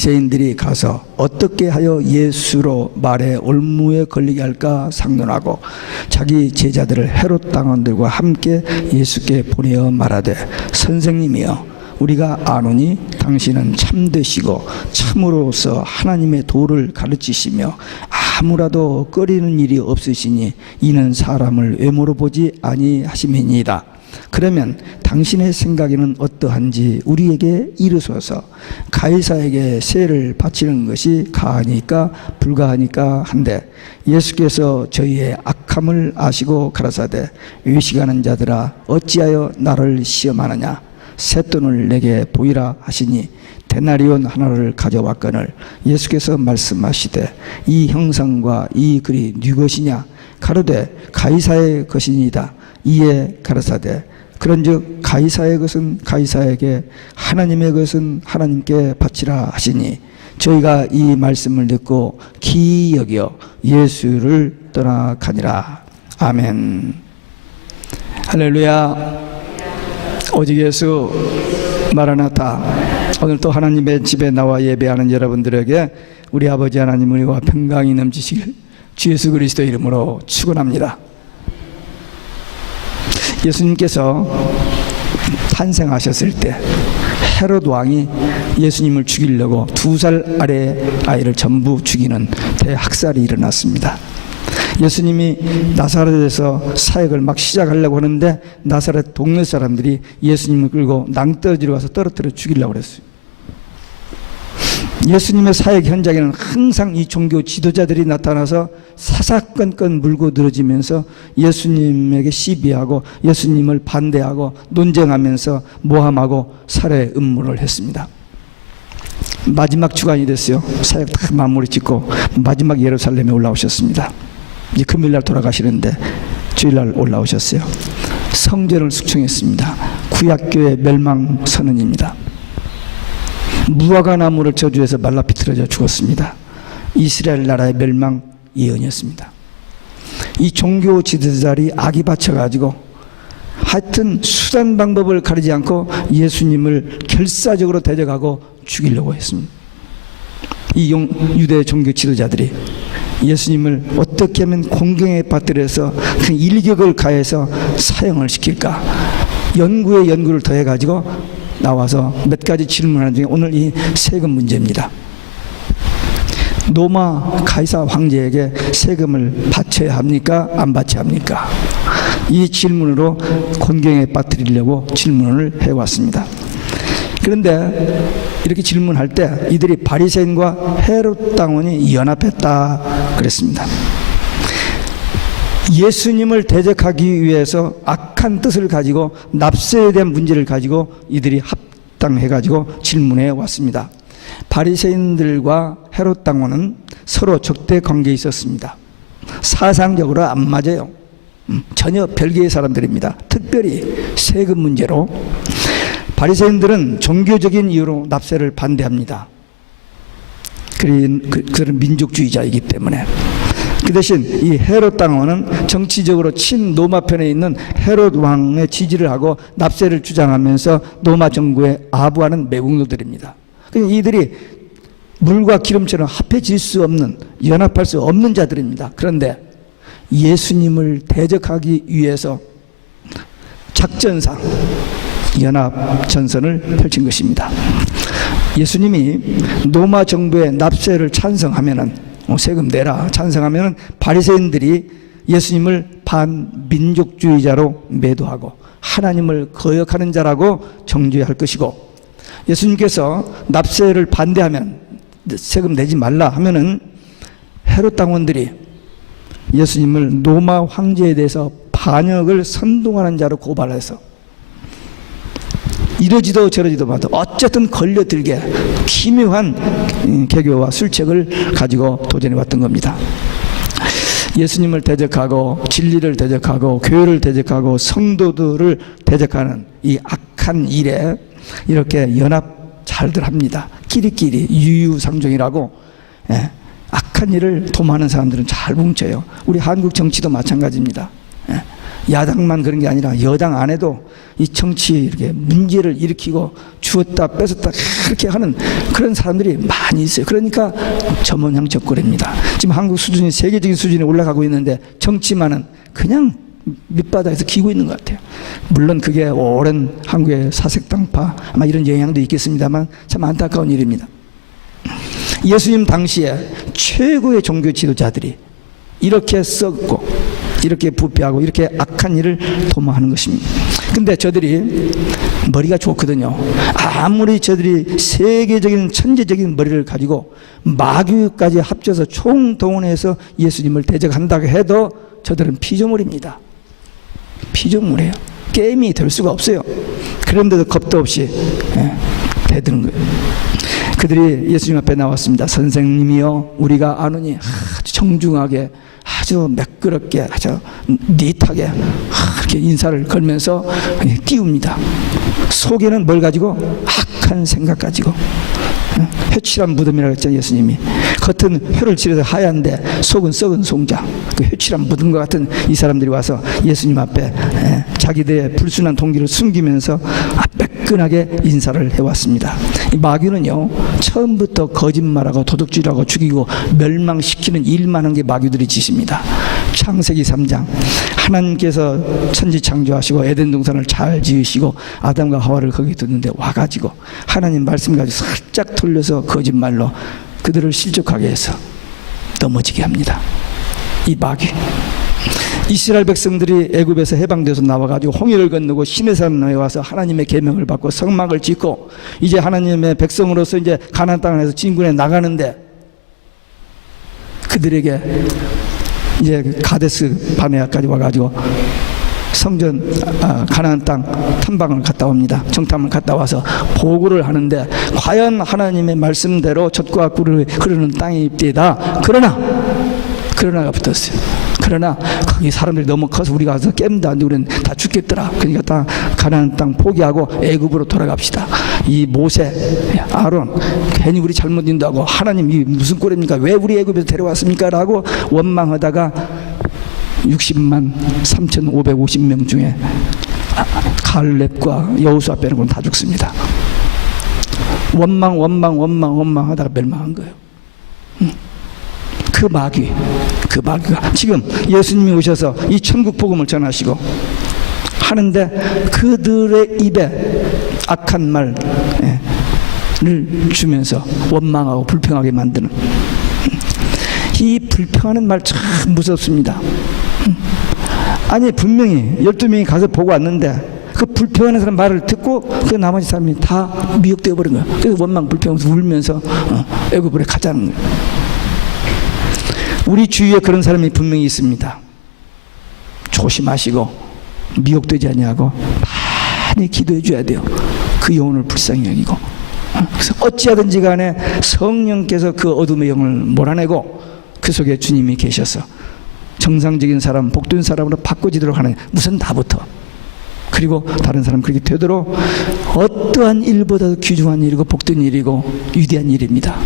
바리새인들이 가서 어떻게 하여 예수로 말에 올무에 걸리게 할까 상론하고 자기 제자들을 헤롯 당원들과 함께 예수께 보내어 말하되 선생님이여 우리가 아노니 당신은 참되시고 참으로서 하나님의 도를 가르치시며 아무라도 꺼리는 일이 없으시니 이는 사람을 외모로 보지 아니하심이니이다. 그러면 당신의 생각에는 어떠한지 우리에게 이르소서. 가이사에게 세를 바치는 것이 가하니까 불가하니까 한데 예수께서 저희의 악함을 아시고 가라사대 외식하는 자들아 어찌하여 나를 시험하느냐. 쇳돈을 내게 보이라 하시니 데나리온 하나를 가져왔거늘 예수께서 말씀하시되 이 형상과 이 글이 네 것이냐. 가로되 가이사의 것이니이다. 이에 가라사대 그런즉 가이사의 것은 가이사에게 하나님의 것은 하나님께 바치라 하시니 저희가 이 말씀을 듣고 기이 여겨 예수를 떠나가니라. 아멘. 할렐루야. 오직 예수 마라나타. 오늘 또 하나님의 집에 나와 예배하는 여러분들에게 우리 아버지 하나님 은혜와 평강이 넘치시길 주 예수 그리스도 이름으로 축원합니다. 예수님께서 탄생하셨을 때 헤롯 왕이 예수님을 죽이려고 2살 아래 아이를 전부 죽이는 대학살이 일어났습니다. 예수님이 나사렛에서 사역을 막 시작하려고 하는데 나사렛 동네 사람들이 예수님을 끌고 낭떠러지로 가서 떨어뜨려 죽이려고 그랬어요. 예수님의 사역 현장에는 항상 이 종교 지도자들이 나타나서 사사건건 물고 늘어지면서 예수님에게 시비하고 예수님을 반대하고 논쟁하면서 모함하고 살해 음모를 했습니다. 마지막 주간이 됐어요. 사역 다 마무리 짓고 마지막 예루살렘에 올라오셨습니다. 이제 금요일날 돌아가시는데 주일날 올라오셨어요. 성전을 숙청했습니다. 구약교의 멸망 선언입니다. 무화과 나무를 저주해서 말라 비틀어져 죽었습니다. 이스라엘 나라의 멸망 예언이었습니다. 이 종교 지도자들이 악이 받쳐가지고 하여튼 수단 방법을 가리지 않고 예수님을 결사적으로 대적하고 죽이려고 했습니다. 이 유대 종교 지도자들이 예수님을 어떻게 하면 공경에 빠뜨려서 그 일격을 가해서 사형을 시킬까 연구에 연구를 더해가지고 나와서 몇 가지 질문하는 중에 오늘 이 세금 문제입니다. 로마 가이사 황제에게 세금을 바쳐야 합니까? 안 바쳐야 합니까? 이 질문으로 곤경에 빠뜨리려고 질문을 해왔습니다. 그런데 이렇게 질문할 때 이들이 바리새인과 헤롯 당원이 연합했다 그랬습니다. 예수님을 대적하기 위해서 악한 뜻을 가지고 납세에 대한 문제를 가지고 이들이 합당해가지고 질문해 왔습니다. 바리새인들과 헤롯 당원은 서로 적대 관계에 있었습니다. 사상적으로 안 맞아요. 전혀 별개의 사람들입니다. 특별히 세금 문제로 바리새인들은 종교적인 이유로 납세를 반대합니다. 그들은 민족주의자이기 때문에. 그 대신 이 헤롯 당원은 정치적으로 친로마 편에 있는 헤롯 왕의 지지를 하고 납세를 주장하면서 로마 정부에 아부하는 매국노들입니다. 그러니까 이들이 물과 기름처럼 합해질 수 없는, 연합할 수 없는 자들입니다. 그런데 예수님을 대적하기 위해서 작전상 연합 전선을 펼친 것입니다. 예수님이 로마 정부의 납세를 찬성하면은 세금 내라 찬성하면은 바리새인들이 예수님을 반민족주의자로 매도하고 하나님을 거역하는 자라고 정죄할 것이고, 예수님께서 납세를 반대하면 세금 내지 말라 하면은 헤롯 당원들이 예수님을 로마 황제에 대해서 반역을 선동하는 자로 고발해서 이러지도 저러지도 마도 어쨌든 걸려들게 기묘한 개교와 술책을 가지고 도전해 왔던 겁니다. 예수님을 대적하고 진리를 대적하고 교회를 대적하고 성도들을 대적하는 이 악한 일에 이렇게 연합 잘들 합니다. 끼리끼리 유유상종이라고. 악한 일을 도모하는 사람들은 잘 뭉쳐요. 우리 한국 정치도 마찬가지입니다. 야당만 그런 게 아니라 여당 안에도 이 정치 이렇게 문제를 일으키고 주었다 뺏었다 그렇게 하는 그런 사람들이 많이 있어요. 그러니까 점원향적거립니다. 지금 한국 수준이 세계적인 수준에 올라가고 있는데 정치만은 그냥 밑바닥에서 기고 있는 것 같아요. 물론 그게 오랜 한국의 사색당파 아마 이런 영향도 있겠습니다만 참 안타까운 일입니다. 예수님 당시에 최고의 종교 지도자들이 이렇게 썩고 이렇게 부패하고 이렇게 악한 일을 도모하는 것입니다. 근데 저들이 머리가 좋거든요. 아무리 저들이 세계적인 천재적인 머리를 가지고 마귀까지 합쳐서 총동원해서 예수님을 대적한다고 해도 저들은 피조물입니다. 피조물이에요. 게임이 될 수가 없어요. 그런데도 겁도 없이 대드는 거예요. 그들이 예수님 앞에 나왔습니다. 선생님이여 우리가 아노니 아주 정중하게 아주 매끄럽게 아주 니트하게 이렇게 인사를 걸면서 띄웁니다. 속에는 뭘 가지고? 악한 생각 가지고. 회칠한 무덤이라고 했잖아요. 예수님이 겉은 혀를 칠해서 하얀데 속은 썩은 송장, 그 회칠한 무덤과 같은 이 사람들이 와서 예수님 앞에 자기들의 불순한 동기를 숨기면서 매끈하게 인사를 해왔습니다. 이 마귀는요 처음부터 거짓말하고 도둑질하고 죽이고 멸망시키는 일만 한 게 마귀들의 짓입니다. 창세기 3장 하나님께서 천지 창조하시고 에덴 동산을 잘 지으시고 아담과 하와를 거기 뒀는데 와가지고 하나님 말씀 가지고 살짝 돌려서 거짓말로 그들을 실족하게 해서 넘어지게 합니다. 이 마귀. 이스라엘 백성들이 애굽에서 해방돼서 나와가지고 홍해를 건너고 시내산에 와서 하나님의 계명을 받고 성막을 짓고 이제 하나님의 백성으로서 이제 가나안 땅에서 진군에 나가는데 그들에게 이제 가데스 바네아까지 와가지고 성전 가나안 땅 탐방을 갔다 옵니다. 정탐을 갔다 와서 보고를 하는데 과연 하나님의 말씀대로 젖과 꿀을 흐르는 땅이 있다. 그러나가 붙었어요. 그러나 거기 사람들이 너무 커서 우리가 가서 깸도 안 되고 우리는 다 죽겠더라. 그러니까 다 가나안 땅 포기하고 애굽으로 돌아갑시다. 이 모세, 아론 괜히 우리 잘못 인도하고 하나님 이 무슨 꼴입니까? 왜 우리 애굽에서 데려왔습니까? 라고 원망하다가 60만 3,550명 중에 갈렙과 여호수아 빼고는 다 죽습니다. 원망하다가 멸망한 거예요. 그 마귀가 지금 예수님이 오셔서 이 천국 복음을 전하시고 하는데 그들의 입에 악한 말을 주면서 원망하고 불평하게 만드는 이 불평하는 말 참 무섭습니다. 아니 분명히 12명이 가서 보고 왔는데 그 불평하는 사람 말을 듣고 그 나머지 사람이 다 미혹되어 버린 거예요. 그래서 원망 불평하면서 울면서 애굽으로 가자는 거예요. 우리 주위에 그런 사람이 분명히 있습니다. 조심하시고 미혹되지 않냐고 많이 기도해 줘야 돼요. 그 영혼을 불쌍히 여기고. 그래서 어찌하든지 간에 성령께서 그 어둠의 영을 몰아내고 그 속에 주님이 계셔서 정상적인 사람, 복된 사람으로 바꿔지도록 하는 무슨 나부터 그리고 다른 사람 그렇게 되도록 어떠한 일보다도 귀중한 일이고 복된 일이고 위대한 일입니다.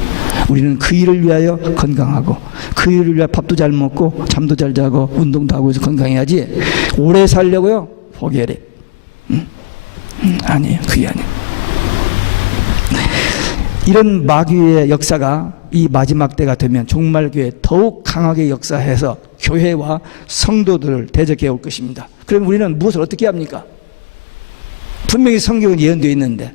우리는 그 일을 위하여 건강하고 그 일을 위하여 밥도 잘 먹고 잠도 잘 자고 운동도 하고 해서 건강해야지 오래 살려고요? 포기해래. 아니에요. 그게 아니에요. 이런 마귀의 역사가 이 마지막 때가 되면 종말교회 더욱 강하게 역사해서 교회와 성도들을 대적해 올 것입니다. 그럼 우리는 무엇을 어떻게 합니까? 분명히 성경은 예언되어 있는데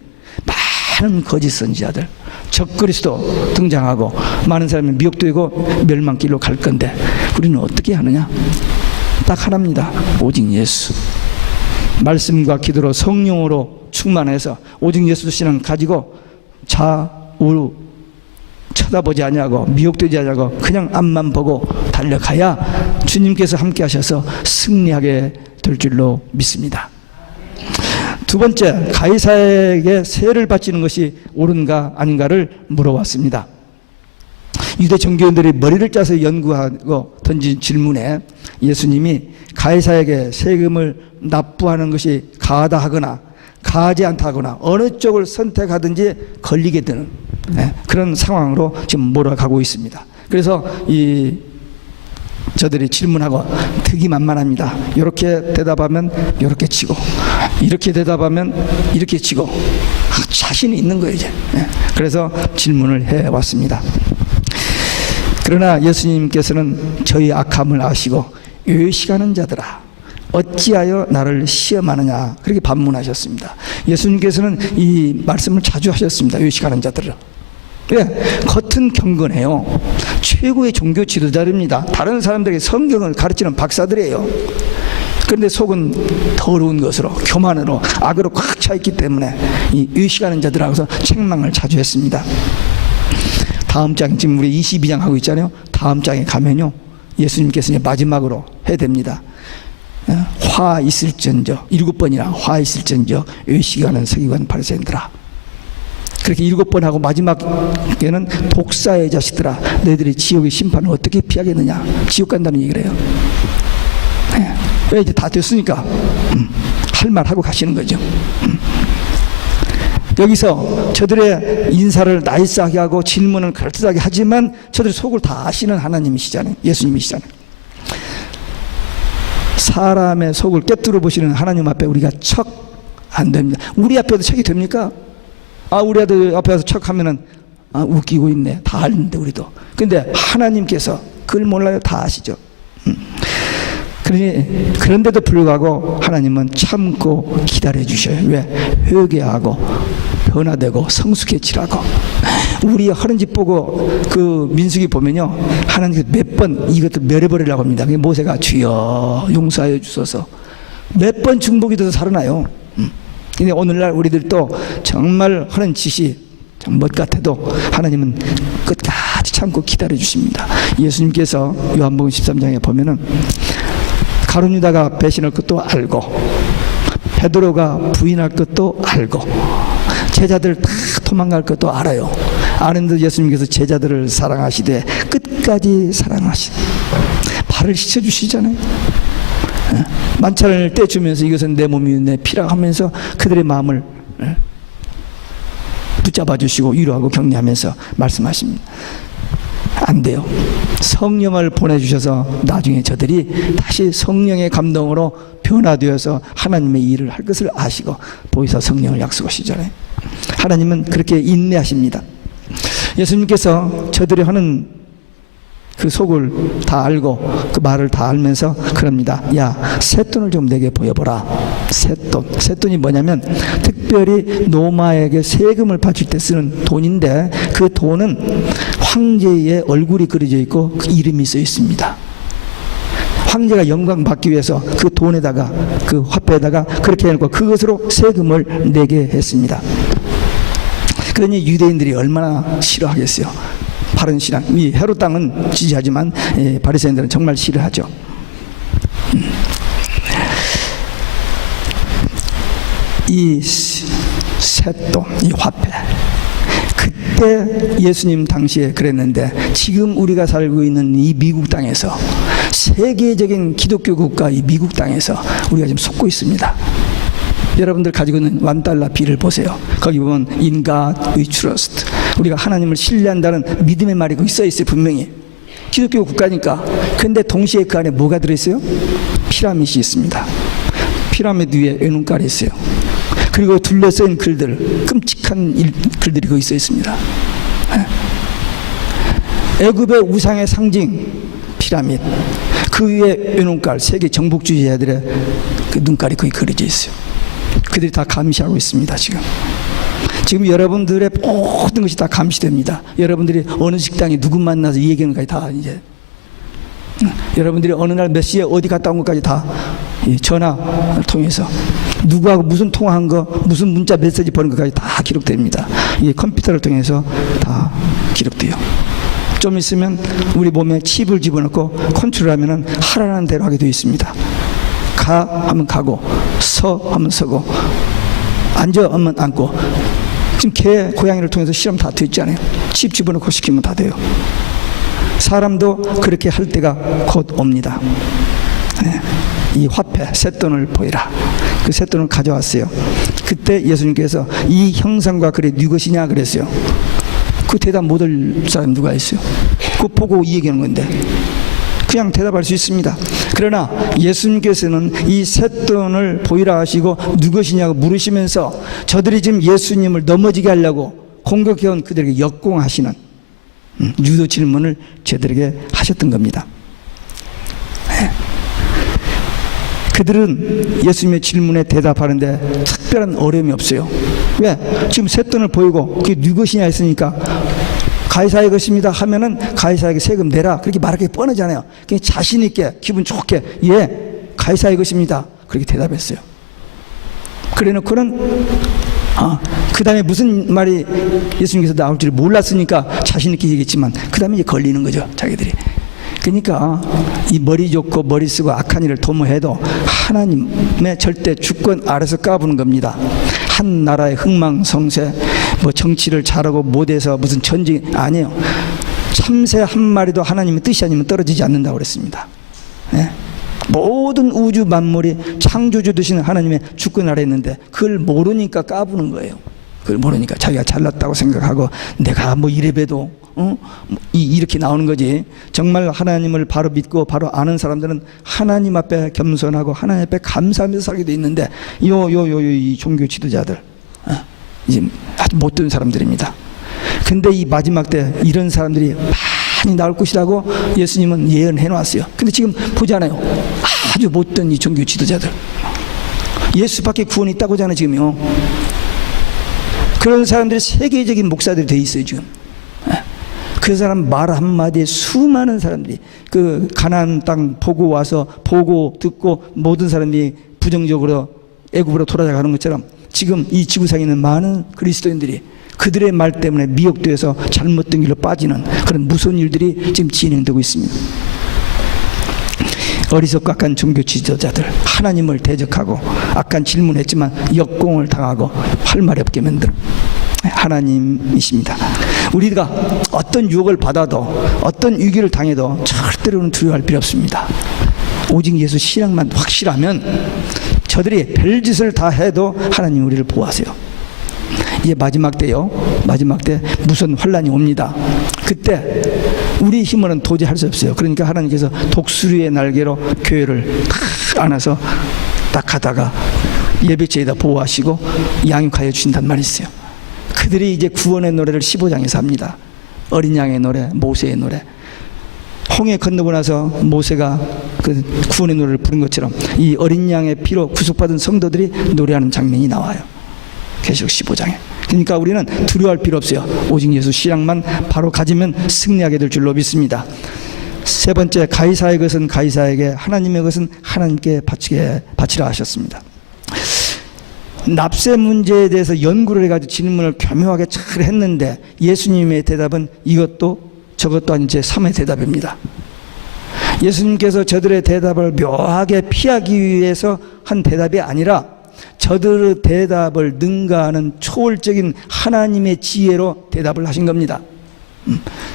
많은 거짓 선지자들 적그리스도 등장하고 많은 사람이 미혹되고 멸망길로 갈 건데 우리는 어떻게 하느냐? 딱 하나입니다. 오직 예수. 말씀과 기도로 성령으로 충만해서 오직 예수 신앙 가지고 좌우 쳐다보지 않냐고 미혹되지 않냐고 그냥 앞만 보고 달려가야 주님께서 함께 하셔서 승리하게 될 줄로 믿습니다. 두 번째, 가이사에게 세를 바치는 것이 옳은가 아닌가를 물어왔습니다. 유대 정교인들이 머리를 짜서 연구하고 던진 질문에 예수님이 가이사에게 세금을 납부하는 것이 가하다 하거나 가하지 않다 하거나 어느 쪽을 선택하든지 걸리게 되는 그런 상황으로 지금 몰아가고 있습니다. 그래서 이 저들이 질문하고 되게 만만합니다. 이렇게 대답하면 이렇게 치고, 이렇게 대답하면 이렇게 치고, 자신이 있는 거예요 이제. 그래서 질문을 해왔습니다. 그러나 예수님께서는 저희 악함을 아시고 의식하는 자들아 어찌하여 나를 시험하느냐, 그렇게 반문하셨습니다. 예수님께서는 이 말씀을 자주 하셨습니다. 의식하는 자들을. 예, 겉은 경건해요. 최고의 종교 지도자입니다. 다른 사람들에게 성경을 가르치는 박사들이에요. 그런데 속은 더러운 것으로, 교만으로, 악으로 꽉 차 있기 때문에 이 의식하는 자들하고서 책망을 자주 했습니다. 다음 장, 지금 우리 22장 하고 있잖아요. 다음 장에 가면요, 예수님께서 이제 마지막으로 해야 됩니다. 화 있을전저, 7번이나 화 있을전저 의식하는 서기관 바리새인들아. 그렇게 7번 하고 마지막에는 독사의 자식들아 너희들이 지옥의 심판을 어떻게 피하겠느냐, 지옥 간다는 얘기를 해요. 왜 이제 다 됐으니까 할 말 하고 가시는 거죠. 여기서 저들의 인사를 나이스하게 하고 질문을 그럴듯하게 하지만 저들의 속을 다 아시는 하나님이시잖아요. 예수님이시잖아요. 사람의 속을 꿰뚫어 보시는 하나님 앞에 우리가 척 안 됩니다. 우리 앞에도 척이 됩니까? 우리 아들 앞에 와서 척하면은 웃기고 있네, 다 아는데 우리도. 근데 하나님께서 그걸 몰라요? 다 아시죠. 그런데도 불구하고 하나님은 참고 기다려 주셔요. 왜? 회개하고 변화되고 성숙해지라고. 우리 하는 짓 보고 그 민수기 보면요, 하나님께서 몇 번 이것도 멸해버리려고 합니다. 모세가 주여 용서하여 주소서 몇 번 중복이 돼서 살아나요. 근데 오늘날 우리들도 정말 하는 짓이 못 같아도 하나님은 끝까지 참고 기다려 주십니다. 예수님께서 요한복음 13장에 보면은 가룟 유다가 배신할 것도 알고 베드로가 부인할 것도 알고 제자들 다 도망갈 것도 알아요. 아는데 예수님께서 제자들을 사랑하시되 끝까지 사랑하시되 발을 씻어주시잖아요. 만찬을 떼주면서 이것은 내 몸이 내 피라 하면서 그들의 마음을 붙잡아 주시고 위로하고 격려하면서 말씀하십니다. 안 돼요. 성령을 보내주셔서 나중에 저들이 다시 성령의 감동으로 변화되어서 하나님의 일을 할 것을 아시고 보이사 성령을 약속하시잖아요. 하나님은 그렇게 인내하십니다. 예수님께서 저들이 하는 그 속을 다 알고 그 말을 다 알면서 그럽니다. 야, 쇳돈을 좀 내게 보여보라. 쇳돈. 쇳돈이 뭐냐면 특별히 노마에게 세금을 바칠 때 쓰는 돈인데 그 돈은 황제의 얼굴이 그려져 있고 그 이름이 써 있습니다. 황제가 영광 받기 위해서 그 돈에다가 그 화폐에다가 그렇게 해놓고 그것으로 세금을 내게 했습니다. 그러니 유대인들이 얼마나 싫어하겠어요. 바른 신앙. 이 헤롯 땅은 지지하지만 바리새인들은 정말 싫어하죠. 이 쇳돈, 이 화폐. 그때 예수님 당시에 그랬는데 지금 우리가 살고 있는 이 미국 땅에서 세계적인 기독교 국가 이 미국 땅에서 우리가 지금 속고 있습니다. 여러분들 가지고 있는 $1 빌을 보세요. 거기 보면 In God we trust. 우리가 하나님을 신뢰한다는 믿음의 말이 거기 써 있어요. 분명히 기독교 국가니까. 근데 동시에 그 안에 뭐가 들어있어요? 피라밋이 있습니다. 피라밋 위에 외눈깔이 있어요. 그리고 둘러싸인 글들, 끔찍한 글들이 거기 써 있습니다. 애굽의 우상의 상징 피라밋, 그 위에 외눈깔, 세계 정복주의자들의 그 눈깔이 거기 그려져 있어요. 그들이 다 감시하고 있습니다. 지금 여러분들의 모든 것이 다 감시됩니다. 여러분들이 어느 식당에 누구 만나서 이 얘기하는 것까지 다 이제 여러분들이 어느 날 몇 시에 어디 갔다 온 것까지 다 전화를 통해서 누구하고 무슨 통화한 거, 무슨 문자 메시지 보낸 것까지 다 기록됩니다. 이게 컴퓨터를 통해서 다 기록돼요. 좀 있으면 우리 몸에 칩을 집어넣고 컨트롤하면은 하라는 대로 하게 되어 있습니다. 가 하면 가고, 서 하면 서고, 앉아 하면 앉고. 지금 개, 고양이를 통해서 실험 다 됐잖아요. 칩 집어넣고 시키면 다 돼요. 사람도 그렇게 할 때가 곧 옵니다. 이 화폐, 쇳돈을 보이라. 그 쇳돈을 가져왔어요. 그때 예수님께서 이 형상과 글이 네 것이냐 그랬어요. 그 대답 못할 사람 누가 있어요? 그거 보고 이 얘기하는 건데. 그냥 대답할 수 있습니다. 그러나 예수님께서는 이 셋돈을 보이라 하시고 누구시냐고 물으시면서 저들이 지금 예수님을 넘어지게 하려고 공격해온 그들에게 역공하시는 유도 질문을 저들에게 하셨던 겁니다. 그들은 예수님의 질문에 대답하는데 특별한 어려움이 없어요. 왜? 지금 셋돈을 보이고 그게 누구시냐 했으니까 가이사의 것입니다 하면은 가이사에게 세금 내라 그렇게 말하기 뻔하잖아요. 그냥 자신 있게 기분 좋게 예 가이사의 것입니다 그렇게 대답했어요. 그래놓고는 그 다음에 무슨 말이 예수님께서 나올 줄 몰랐으니까 자신 있게 얘기했지만 그 다음에 이제 걸리는 거죠 자기들이. 그러니까 이 머리 좋고 머리 쓰고 악한 일을 도모해도 하나님의 절대 주권 아래서 까부는 겁니다. 한 나라의 흥망성쇠 뭐 정치를 잘하고 못해서 무슨 전쟁 아니에요. 참새 한 마리도 하나님의 뜻이 아니면 떨어지지 않는다고 그랬습니다. 네? 모든 우주 만물이 창조주 되시는 하나님의 주권 아래 있는데 그걸 모르니까 까부는 거예요. 그걸 모르니까 자기가 잘났다고 생각하고 내가 뭐 이래봬도 이렇게 나오는 거지. 정말 하나님을 바로 믿고 바로 아는 사람들은 하나님 앞에 겸손하고 하나님 앞에 감사하면서 살게 돼 있는데 이 종교 지도자들 이제 아주 못된 사람들입니다. 근데 이 마지막 때 이런 사람들이 많이 나올 것이라고 예수님은 예언해 놨어요. 근데 지금 보잖아요. 아주 못된 이 종교 지도자들. 예수밖에 구원이 있다고 하잖아요 지금요. 그런 사람들이 세계적인 목사들이 돼 있어요 지금. 그 사람 말 한마디에 수많은 사람들이 그 가나안 땅 보고 와서 보고 듣고 모든 사람이 부정적으로 애굽으로 돌아가는 것처럼 지금 이 지구상에 있는 많은 그리스도인들이 그들의 말 때문에 미혹되어서 잘못된 길로 빠지는 그런 무서운 일들이 지금 진행되고 있습니다. 어리석고 악한 종교 지도자들 하나님을 대적하고 악한 질문했지만 역공을 당하고 할 말이 없게 만드는 하나님이십니다. 우리가 어떤 유혹을 받아도 어떤 위기를 당해도 절대로는 두려워할 필요 없습니다. 오직 예수 신앙만 확실하면 저들이 별짓을 다 해도 하나님 우리를 보호하세요. 이제 마지막 때요. 마지막 때 무슨 환란이 옵니다. 그때 우리 힘으로는 도저히 할 수 없어요. 그러니까 하나님께서 독수리의 날개로 교회를 탁 안아서 딱 하다가 예배체에다 보호하시고 양육하여 주신단 말이 있어요. 그들이 이제 구원의 노래를 15장에서 합니다. 어린 양의 노래, 모세의 노래. 홍해 건너고 나서 모세가 그 구원의 노래를 부른 것처럼 이 어린 양의 피로 구속받은 성도들이 노래하는 장면이 나와요. 계시록 15장에. 그러니까 우리는 두려워할 필요 없어요. 오직 예수 신앙만 바로 가지면 승리하게 될 줄로 믿습니다. 세 번째, 가이사의 것은 가이사에게, 하나님의 것은 하나님께 바치라 하셨습니다. 납세 문제에 대해서 연구를 해가지고 질문을 교묘하게 잘 했는데 예수님의 대답은 이것도 저것도 아닌 제 3의 대답입니다. 예수님께서 저들의 대답을 묘하게 피하기 위해서 한 대답이 아니라 저들의 대답을 능가하는 초월적인 하나님의 지혜로 대답을 하신 겁니다.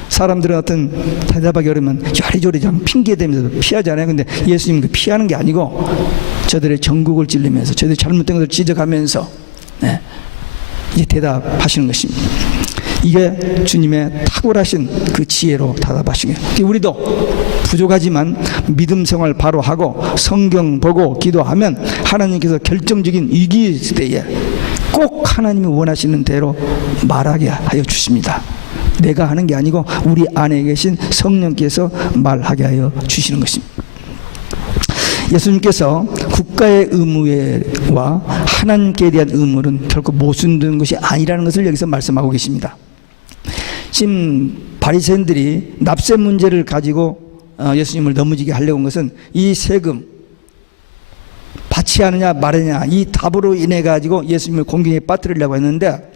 사람들은 어떤 대답하기 어려우면 요리조리 좀 핑계대면서 피하잖아요. 근데 예수님은 그 피하는 게 아니고 저들의 전국을 찔르면서 저들이 잘못된 것을 지적하면서 이제 대답하시는 것입니다. 이게 주님의 탁월하신 그 지혜로 대답하신 거예요. 우리도 부족하지만 믿음 생활 바로 하고 성경 보고 기도하면 하나님께서 결정적인 위기 때에 꼭 하나님이 원하시는 대로 말하게 하여 주십니다. 내가 하는 게 아니고 우리 안에 계신 성령께서 말하게 하여 주시는 것입니다. 예수님께서 국가의 의무와 하나님께 대한 의무는 결코 모순되는 것이 아니라는 것을 여기서 말씀하고 계십니다. 지금 바리새인들이 납세 문제를 가지고 예수님을 넘어지게 하려고 한 것은 이 세금 바치하느냐 말느냐 이 답으로 인해 가지고 예수님을 공경에 빠뜨리려고 했는데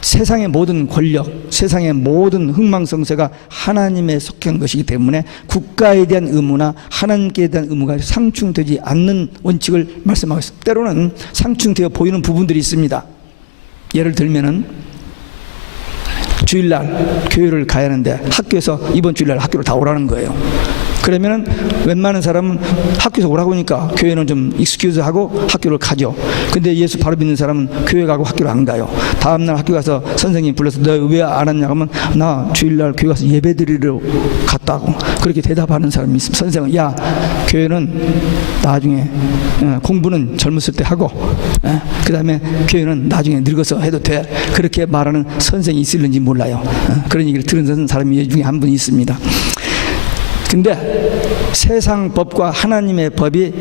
세상의 모든 권력, 세상의 모든 흥망성쇠가 하나님에 속한 것이기 때문에 국가에 대한 의무나 하나님께 대한 의무가 상충되지 않는 원칙을 말씀하고 있습니다. 때로는 상충되어 보이는 부분들이 있습니다. 예를 들면은 주일날 교회를 가야 하는데 학교에서 이번 주일날 학교를 다 오라는 거예요. 그러면은 웬만한 사람은 학교에서 오라고 하니까 교회는 좀 익스큐즈 하고 학교를 가죠. 근데 예수 바로 믿는 사람은 교회 가고 학교를 안 가요. 다음날 학교 가서 선생님 불러서 너 왜 안 왔냐 하면 나 주일날 교회 가서 예배 드리러 갔다고 그렇게 대답하는 사람이 있습니다. 선생은 야 교회는 나중에 공부는 젊었을 때 하고 그 다음에 교회는 나중에 늙어서 해도 돼. 그렇게 말하는 선생이 있을는지 몰라요. 그런 얘기를 들은 사람이 중에 한 분이 있습니다. 근데 세상 법과 하나님의 법이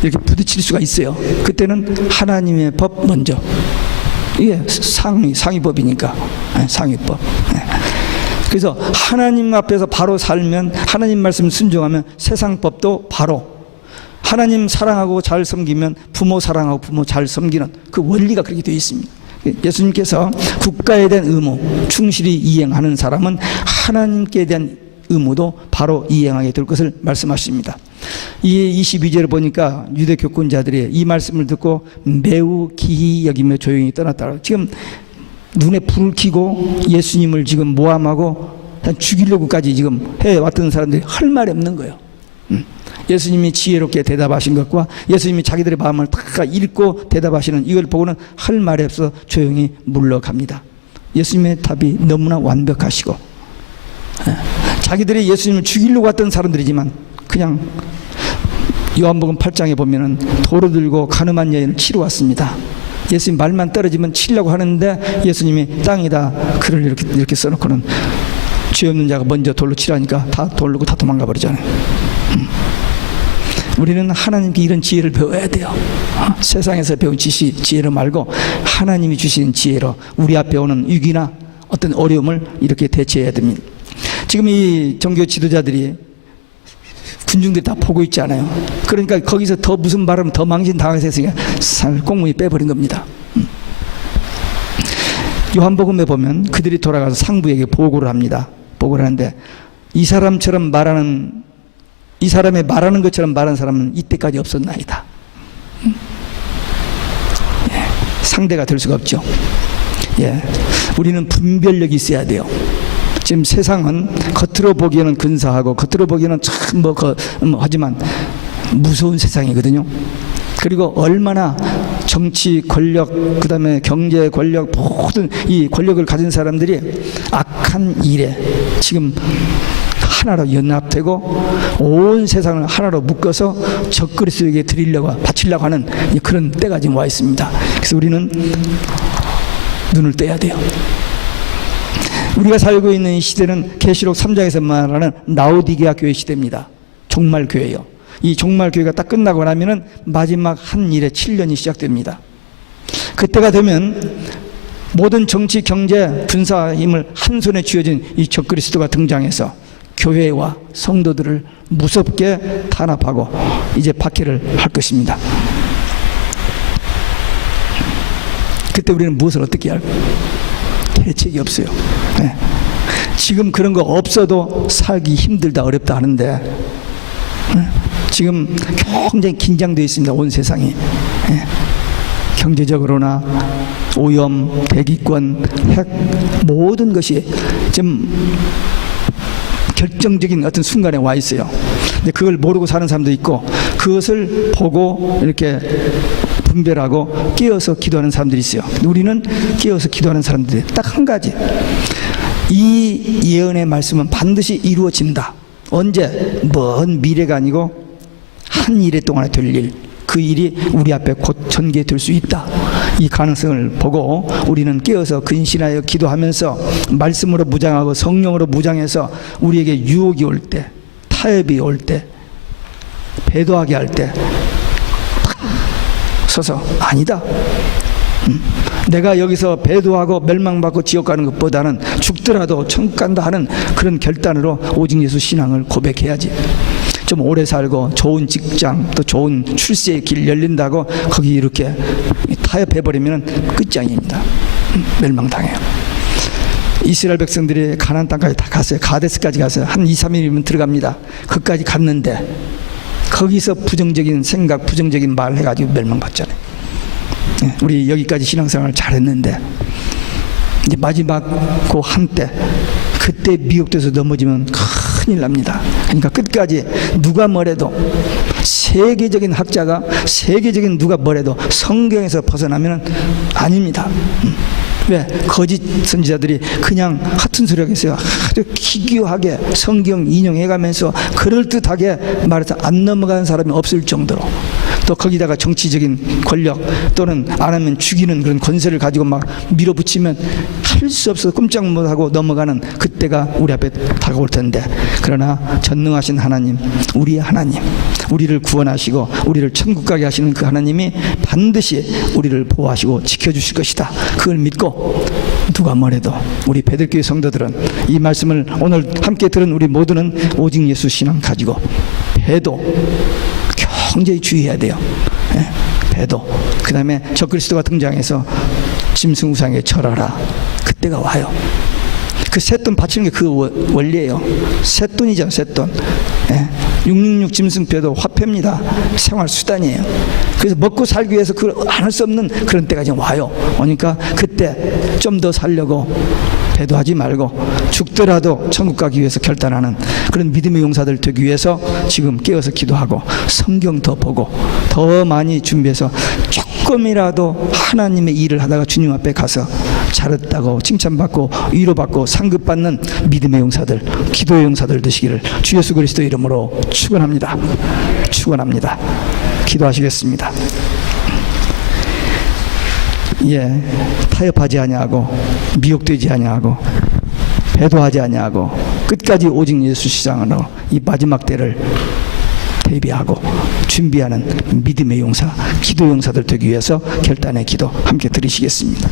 이렇게 부딪힐 수가 있어요. 그때는 하나님의 법 먼저. 이게 상위법이니까. 상위법. 그래서 하나님 앞에서 바로 살면, 하나님 말씀 순종하면 세상 법도 바로, 하나님 사랑하고 잘 섬기면 부모 사랑하고 부모 잘 섬기는 그 원리가 그렇게 되어 있습니다. 예수님께서 국가에 대한 의무 충실히 이행하는 사람은 하나님께 대한 의무도 바로 이행하게 될 것을 말씀하십니다. 이 22절을 보니까 유대 교권자들이 이 말씀을 듣고 매우 기이 여기며 조용히 떠났다. 지금 눈에 불을 켜고 예수님을 지금 모함하고 죽이려고까지 지금 해왔던 사람들이 할 말이 없는 거예요. 예수님이 지혜롭게 대답하신 것과 예수님이 자기들의 마음을 다 읽고 대답하시는 이걸 보고는 할 말이 없어 조용히 물러갑니다. 예수님의 답이 너무나 완벽하시고 자기들이 예수님을 죽이려고 왔던 사람들이지만 그냥 요한복음 8장에 보면은 돌을 들고 가늠한 여인을 치러 왔습니다. 예수님 말만 떨어지면 치려고 하는데 예수님이 땅에다 글을 이렇게 써놓고는 죄 없는 자가 먼저 돌로 치라니까 다 돌르고 다 도망가 버리잖아요. 우리는 하나님께 이런 지혜를 배워야 돼요. 세상에서 배운 지혜로 말고 하나님이 주신 지혜로 우리 앞에 오는 위기나 어떤 어려움을 이렇게 대처해야 됩니다. 지금 이 종교 지도자들이 군중들이 다 보고 있지 않아요. 그러니까 거기서 더 무슨 말하면 더 망신당해서 했으니까 꽁무니 빼버린 겁니다. 요한복음에 보면 그들이 돌아가서 상부에게 보고를 합니다. 보고를 하는데 이 사람의 말하는 것처럼 말하는 사람은 이때까지 없었나이다. 상대가 될 수가 없죠. 우리는 분별력이 있어야 돼요. 지금 세상은 겉으로 보기에는 근사하고 겉으로 보기에는 참 하지만 무서운 세상이거든요. 그리고 얼마나 정치 권력, 그 다음에 경제 권력, 모든 이 권력을 가진 사람들이 악한 일에 지금 하나로 연합되고 온 세상을 하나로 묶어서 적그리스도에게 바치려고 하는 그런 때가 지금 와 있습니다. 그래서 우리는 눈을 떼야 돼요. 우리가 살고 있는 이 시대는 계시록 3장에서 말하는 라오디게아 교회 시대입니다. 종말 교회예요. 이 종말 교회가 딱 끝나고 나면은 마지막 한 일의 7년이 시작됩니다. 그때가 되면 모든 정치, 경제, 군사 힘을 한 손에 쥐어진 이 적그리스도가 등장해서 교회와 성도들을 무섭게 탄압하고 이제 박해를 할 것입니다. 그때 우리는 무엇을 어떻게 할까요? 대책이 없어요. 지금 그런 거 없어도 살기 힘들다 어렵다 하는데 지금 굉장히 긴장되어 있습니다. 온 세상이. 경제적으로나 오염, 대기권, 핵 모든 것이 지금 결정적인 어떤 순간에 와 있어요. 근데 그걸 모르고 사는 사람도 있고 그것을 보고 이렇게 분별하고 깨어서 기도하는 사람들이 있어요. 우리는 깨어서 기도하는 사람들이 딱 한 가지. 이 예언의 말씀은 반드시 이루어진다. 언제? 먼 미래가 아니고 한 일에 동안에 될 일. 그 일이 우리 앞에 곧 전개될 수 있다. 이 가능성을 보고 우리는 깨어서 근신하여 기도하면서 말씀으로 무장하고 성령으로 무장해서 우리에게 유혹이 올 때, 타협이 올 때, 배도하게 할 때 서서 아니다. 내가 여기서 배도하고 멸망받고 지옥 가는 것보다는 죽더라도 천국 간다 하는 그런 결단으로 오직 예수 신앙을 고백해야지. 좀 오래 살고 좋은 직장 또 좋은 출세의 길 열린다고 거기 이렇게 타협해버리면 끝장입니다. 멸망당해요. 이스라엘 백성들이 가나안 땅까지 다 갔어요. 가데스까지 갔어요. 한 2, 3일이면 들어갑니다. 거기까지 갔는데 거기서 부정적인 생각, 부정적인 말 해가지고 멸망받잖아요. 우리 여기까지 신앙생활을 잘했는데 이제 마지막 그 한때 그 그때 미혹돼서 넘어지면 큰일 납니다. 그러니까 끝까지 누가 뭐래도, 세계적인 학자가 세계적인 누가 뭐래도 성경에서 벗어나면 아닙니다. 왜? 거짓 선지자들이 그냥 같은 소리 하겠어요. 아주 기교하게 성경 인용해가면서 그럴듯하게 말해서 안 넘어가는 사람이 없을 정도로, 또 거기다가 정치적인 권력 또는 안 하면 죽이는 그런 권세를 가지고 막 밀어붙이면 할 수 없어서 꼼짝 못하고 넘어가는 그때가 우리 앞에 다가올 텐데, 그러나 전능하신 하나님, 우리의 하나님, 우리를 구원하시고 우리를 천국 가게 하시는 그 하나님이 반드시 우리를 보호하시고 지켜주실 것이다. 그걸 믿고 누가 뭐래도 우리 베들교회 성도들은 이 말씀을 오늘 함께 들은 우리 모두는 오직 예수 신앙 가지고 배도 굉장히 주의해야 돼요. 배도. 그 다음에 적그리스도가 등장해서 짐승 우상에 절하라. 그때가 와요. 그 쇳돈 바치는 게 그 원리예요. 쇳돈이죠, 쇳돈. 666 짐승표도 화폐입니다. 생활 수단이에요. 그래서 먹고 살기 위해서 그걸 안 할 수 없는 그런 때가 지금 와요. 그러니까 그때 좀 더 살려고 배도하지 말고 죽더라도 천국 가기 위해서 결단하는 그런 믿음의 용사들 되기 위해서 지금 깨어서 기도하고 성경 더 보고 더 많이 준비해서 조금이라도 하나님의 일을 하다가 주님 앞에 가서 잘했다고 칭찬받고 위로받고 상급받는 믿음의 용사들, 기도의 용사들 되시기를 주 예수 그리스도 이름으로 축원합니다. 축원합니다. 기도하시겠습니다. 예, 타협하지 아니하고 미혹되지 아니하고 배도하지 아니하고 끝까지 오직 예수 시장으로 이 마지막 때를 대비하고 준비하는 믿음의 용사, 기도 용사들 되기 위해서 결단의 기도 함께 드리시겠습니다.